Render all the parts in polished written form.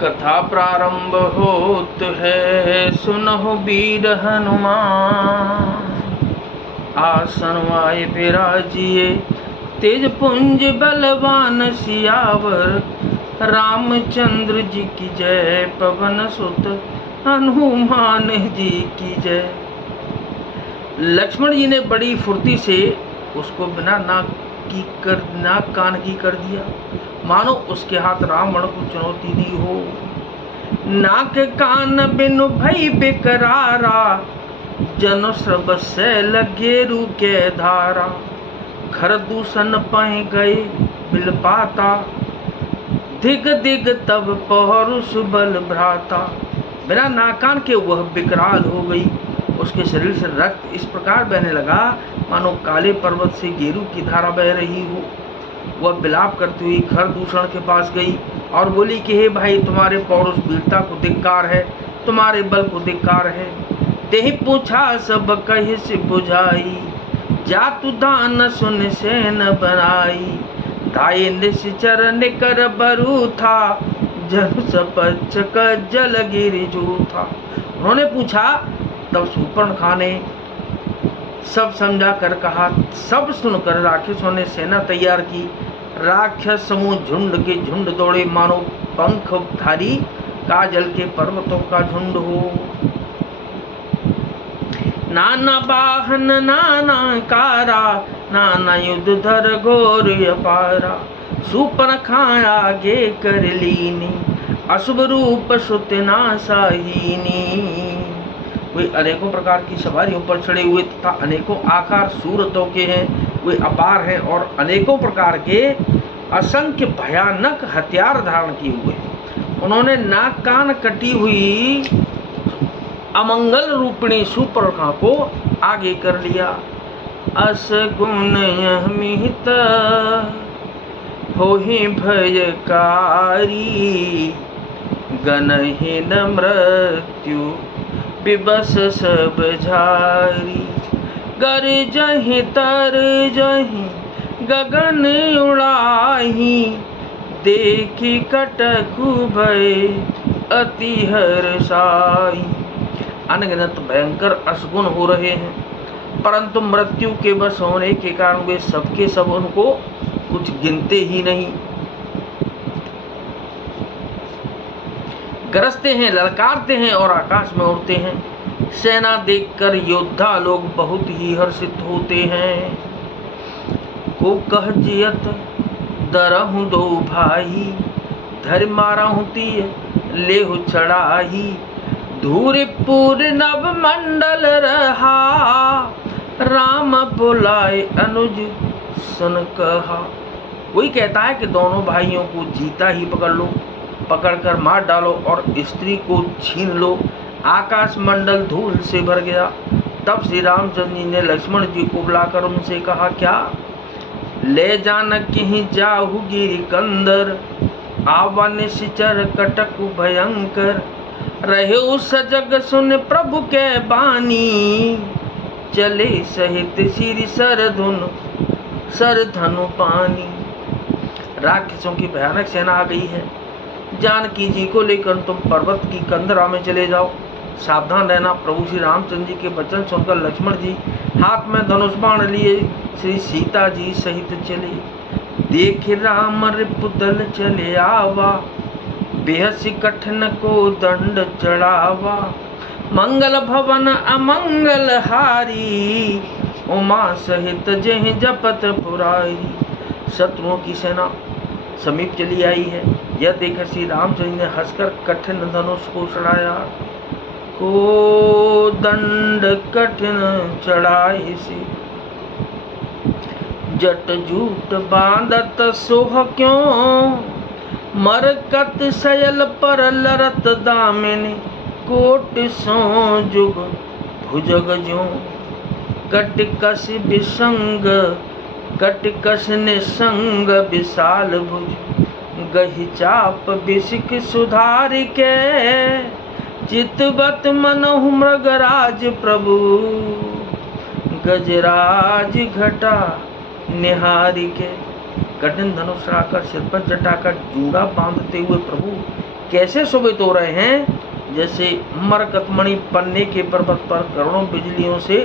कथा प्रारंभ होत है, सुनहु वीर हनुमान। आसन आए विराजिए, तेज पुंज बलवान सियावर। रामचंद्र जी की जय, पवन सुत हनुमान जी की जय। लक्ष्मण जी ने बड़ी फुर्ती से उसको बिना नाक कान की कर दिया, मानो उसके हाथ रावण को चुनौती दी हो। नाक कान बिनु भई बिकरारा, जन श्रब से लगे रू के धारा। खर दूषण पाए गए बिलपाता, दिग दिग तब पौरुष बल भ्राता। बिना नाक कान के वह विकराल हो गई। उसके शरीर से रक्त इस प्रकार बहने लगा मानो काले पर्वत से गेरू की धारा बह रही हो। वह विलाप करती हुई खरदूषण के पास गई और बोली कि हे भाई, तुम्हारे पौरुष वीरता को धिक्कार है, तुम्हारे बल को धिक्कार है। तेहि पूछा सब कहि से बुझाई, जातु दान सुन सेन बनाई। धाये निश्चर निकर बरू था, जन सपच का जल गिरि जूथा। उन्होंने पूछा, तब शूर्पणखा ने सब समझा कर कहा। सब सुनकर राक्षसों ने सेना तैयार की। राक्षस समूह झुंड के झुंड दौड़े, मानो पंखधारी काजल के पर्वतों का झुंड हो। नाना वाहन नाना कारा, नाना युद्ध धर घोर अपारा। शूर्पणखा आगे कर लीनी, अशुभ रूप सुत नासाहीनी। वे अनेकों प्रकार की सवारियों पर चढ़े हुए तथा अनेकों आकार सूरतों के हैं। वे अपार हैं और अनेकों प्रकार के असंख्य भयानक हथियार धारण किए हुए हैं। उन्होंने नाक कान कटी हुई अमंगल रूपिणी शूर्पणखा को आगे कर लिया। अस गुण अमित होहि भयकारी, गनहीन मृत्यु विबस सब झारी। गरजहि तरजहि गगन उड़ाही, देखी कटकु भय अति हर्षाई। अनगिनत भयंकर असगुन हो रहे हैं, परंतु मृत्यु के बस होने के कारण वे सबके सब उनको कुछ गिनते ही नहीं। गरजते हैं, ललकारते हैं और आकाश में उड़ते हैं। सेना देखकर योद्धा लोग बहुत ही हर्षित होते हैं। को कह जियत दरहु दो भाई, धर मारहु तीय लेहु चढ़ाई। धूरिपुर नव मंडल रहा, राम बुलाए अनुज सुन कहा। वही कहता है कि दोनों भाइयों को जीता ही पकड़ लो, पकड़कर मार डालो और स्त्री को छीन लो। आकाश मंडल धूल से भर गया। तब श्री रामचंद्र जी ने लक्ष्मण जी को बुलाकर उनसे कहा, क्या ले जानकी ही जाहु गिरि कंदर। आवा निश्चर कटक भयंकर, रहे उस जग सुन प्रभु के बानी। चले सहित श्री सर धनु पानी। राक्षसों की भयानक सेना आ गई है। जानकी जी को लेकर तुम पर्वत की कंदरा में चले जाओ, सावधान रहना। प्रभु श्री रामचंद्र जी के वचन सुनकर लक्ष्मण जी हाथ में धनुष बाण लिए श्री सीता जी सहित चले। देख राम रिपुदल चले आवा, बेहसी कठिन को दंड चढ़ावा। मंगल भवन अमंगल हारी, उमा सहित जह जपत पुरारी। शत्रुओं की सेना समीप चली आई है। यह देखकर श्री रामचंद्र ने हंसकर कठिन धनुष को चढ़ाया। को दंड कठिन चढ़ाई से, जट जूट बांधत सोह क्यों। मरकत सयल पर लरत दामिनी, कोट सो जुग भुजग ज्यों। कटकस विसंग कटकस निसंग विशाल भुज। गहि चाप बिसिक सुधार के, चितवत मनहु मृगराज प्रभु। गजराज घटा निहारी के। कठिन धनुष राकर सिर पर जटाकर जूड़ा बांधते हुए प्रभु कैसे शोभित हो रहे हैं, जैसे मरकतमणि पन्ने के पर्वत पर करोड़ों बिजलियों से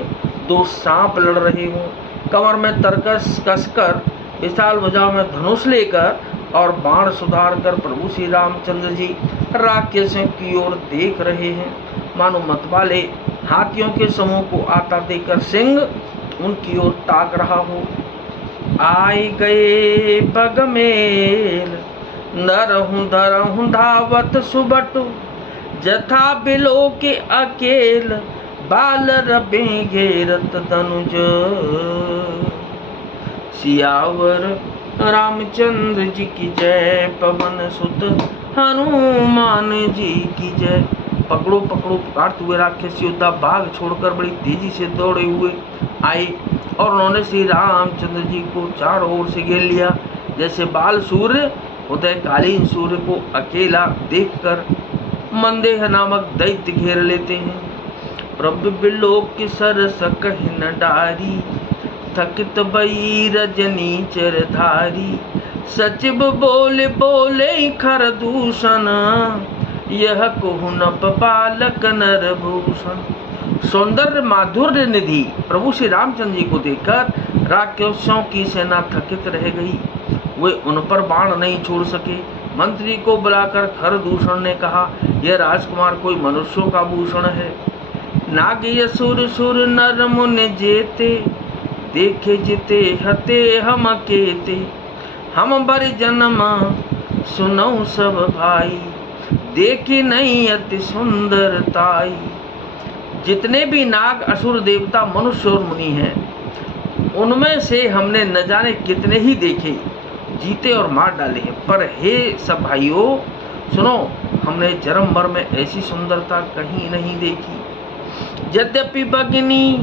दो सांप लड़ रहे हों। कमर में तरकस कसकर, विशाल भुजाओं में धनुष लेकर और बाण सुधार कर प्रभु श्री रामचंद्र जी राक्षसों की ओर देख रहे हैं। मानो मतवाले हाथियों के समूह को आता देखकर सिंह उनकी ओर ताक रहा हो। आए गए बगमेल नरहु धरहु धावत सुबटु, जथा बिलो के अकेल बाल रबे घेरत धनुज। सियावर रामचंद्र जी की जय, पवन सुत हनुमान जी की जय। पकड़ो पकड़ो पुकारते हुए राक्षस योद्धा बाघ छोड़कर बड़ी तेजी से दौड़े हुए आए और उन्होंने श्री रामचंद्र जी को चारों ओर से घेर लिया। जैसे बाल सूर्य उदयकालीन सूर्य को अकेला देखकर मंदेह नामक दैत्य घेर लेते हैं। प्रभु बिलोक की सरस कहि न डारी, थकित बई रजनी चरधारी। सचिव बोले बोले खर दूषण, यह कोहु न बालक नर भूषण। सौंदर्य माधुर्य निधि प्रभु श्री रामचंद्र जी को देखकर राक्षसों की सेना थकित रह गई। वे उन पर बाण नहीं छोड़ सके। मंत्री को बुलाकर खरदूषण ने कहा, यह राजकुमार कोई मनुष्यों का भूषण है। नागिय सुर सुर नर मुनि जेते, देखे जिते हते हम केते। हम बरि जन्म सुनऊ सब भाई, देखी नहीं अति सुंदरताई। जितने भी नाग असुर देवता मनुष्य और मुनि हैं, उनमें से हमने न जाने कितने ही देखे, जीते और मार डाले हैं। पर हे सब भाइयों सुनो, हमने जन्म भर में ऐसी सुंदरता कहीं नहीं देखी। यद्यपि भगिनी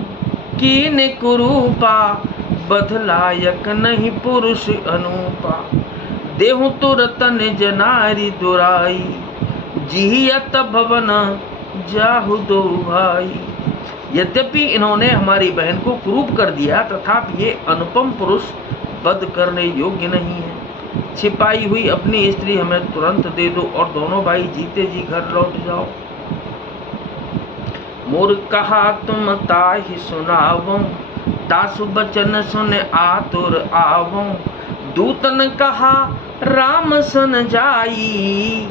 कीन कुरूपा, बधलायक नहीं पुरुष अनूपा। देहु तुरत निज नारी दुराई, जियत भवन जाहु दो भाई। यद्यपि इन्होंने हमारी बहन को कुरूप कर दिया, तथापि ये अनुपम पुरुष वध करने योग्य नहीं है। छिपाई हुई अपनी स्त्री हमें तुरंत दे दो और दोनों भाई जीते जी घर लौट जाओ। मोर कहा तुम ताहि सुनावो, दासु बचन सुन आतुर आवो। दूतन कहा राम सन जाई,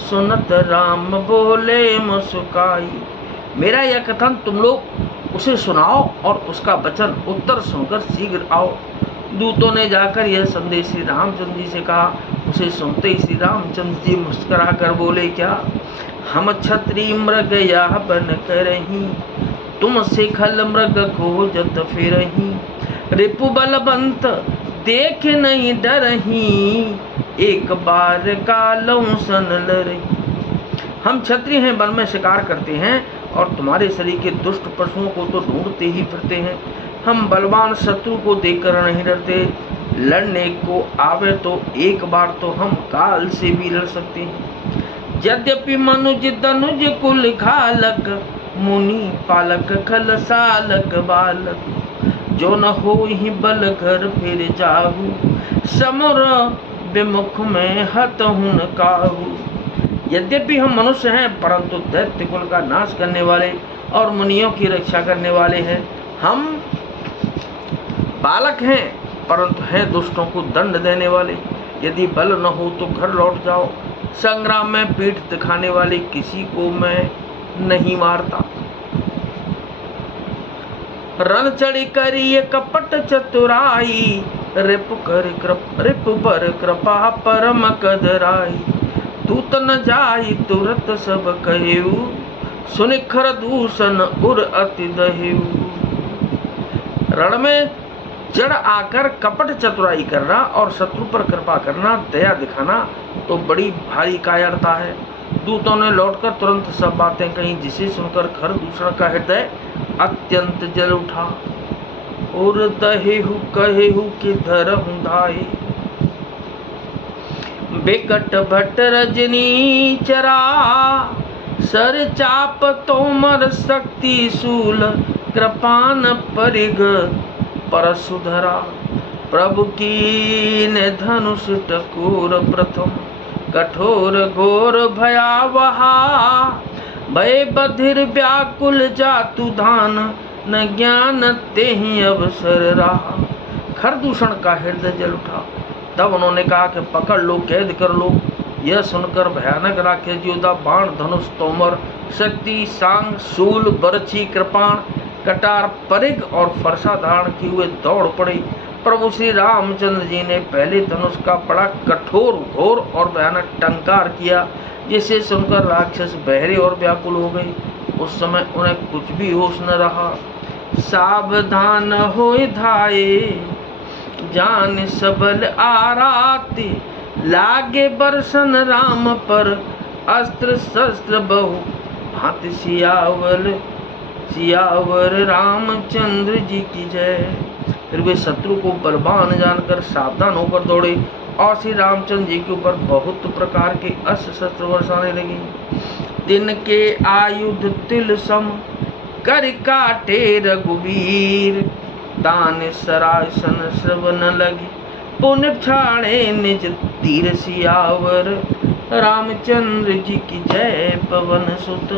सुनत राम बोले मुस्काई। मेरा यह कथन तुम लोग उसे सुनाओ और उसका वचन उत्तर सुनकर शीघ्र आओ। दूतों ने जाकर यह संदेश श्री रामचंद्र जी से कहा। उसे सुनते ही श्री रामचंद्र जी मुस्कुरा कर बोले, क्या हम क्षत्रिय मृग या बन करही, तुम से खल मृग खोजत फिरही। रिपु बलवंत देख नहीं डरही, एक बार कालौ सन लरही। हम क्षत्रिय हैं, वन में शिकार करते हैं और तुम्हारे शरीर के दुष्ट पशुओं को तो ढूंढते ही फिरते हैं। हम बलवान शत्रु को देखकर नहीं डरते, लड़ने को आवे तो एक बार तो हम काल से भी लड़ सकते हैं। यद्यपि मनुज दनुज कुल घालक, मुनि पालक खल सालक बालक। जो न हो ही बल घर फिर जाहू, समर विमुख में हतहुन काहू। यद्यपि हम मनुष्य हैं, परंतु दैत्य कुल का नाश करने वाले और मुनियों की रक्षा करने वाले हैं। हम बालक हैं, परंतु हैं दुष्टों को दंड देने वाले। यदि बल न हो तो घर लौट जाओ। संग्राम में पीठ दिखाने वाले किसी को मैं नहीं मारता। रण चढ़ी करिए कपट चतुराई, रिपु पर कृपा परम कदराई। दूत न जाई तुरत सब कहेऊ, सुनि खरदूषण उर अति दहेऊ। रण में जड़ आकर कपट चतुराई करना और शत्रु पर कृपा करना, दया दिखाना तो बड़ी भारी कायरता है। दूतों ने लौटकर तुरंत सब बातें कही, जिसे सुनकर खरदूषण का हृदय अत्यंत जल उठा। और दहेहु कहेहु कि धरहु धाये, बिकट भट्ट रजनी चरा। सर चाप तोमर शक्ति शूल, कृपान परिग परशुधरा। प्रभु की ने धनुष टकोर प्रथम, कठोर घोर भयावहा, भय बधिर व्याकुल जातु धान, न ज्ञान तेहि अवसर रहा। खरदूषण का हृदय जल उठा। तब उन्होंने कहा कि पकड़ लो, कैद कर लो। यह सुनकर भयानक राक्षस योद्धा बाण धनुष तोमर शक्ति सांग शूल बरछी कृपाण कटार परिग और फरसा धारण किए हुए दौड़ पड़े। प्रभु श्री रामचंद्र जी ने पहले धनुष का बड़ा कठोर घोर और भयानक टंकार किया, जिसे सुनकर राक्षस बहरे और व्याकुल हो गए। उस समय उन्हें कुछ भी होश न रहा। सावधान होए धाये जान सबल आराती, लागे बरसन राम पर अस्त्र शस्त्र बहु भांति सियावर सियावर रामचंद्र जी की जय। फिर वे शत्रु को बलवान जानकर सावधान होकर दौड़े और श्री रामचंद्र जी के ऊपर बहुत प्रकार के अस्त्र शस्त्र बरसाने लगे। दिन के आयुध तिल सम कर काटे रघुवीर, दान सरासन श्रवण लगी पुण्य छाड़े निज तीर सियावर रामचंद्र जी की जय। पवन सुत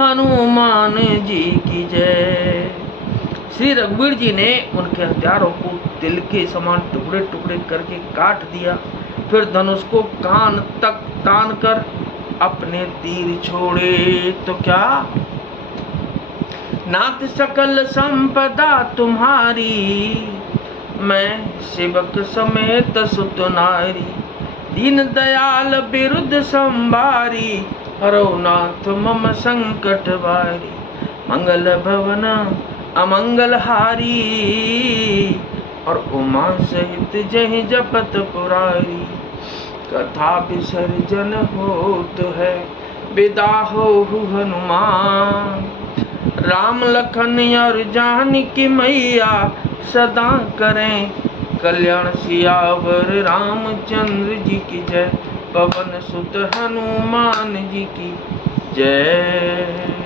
हनुमान जी की जय। श्री रघुवीर जी ने उनके हथियारों को तिल के समान टुकड़े टुकड़े करके काट दिया। फिर धनुष को कान तक तान कर अपने तीर छोड़े। तो क्या नाथ सकल संपदा तुम्हारी, मैं सेवक समेत सुत नारी, दीन दयाल विरुद्ध संभारी, हरो नाथ मम संकट वारी, मंगल भवन अमंगल हारी, और उमा सहित जहि जपत पुरारी। कथा विसर्जन होत है विदा हो हनुमान, राम लखन और जानकी मैया सदा करें कल्याण सियावर रामचंद्र जी की जय। पवन सुत हनुमान जी की जय।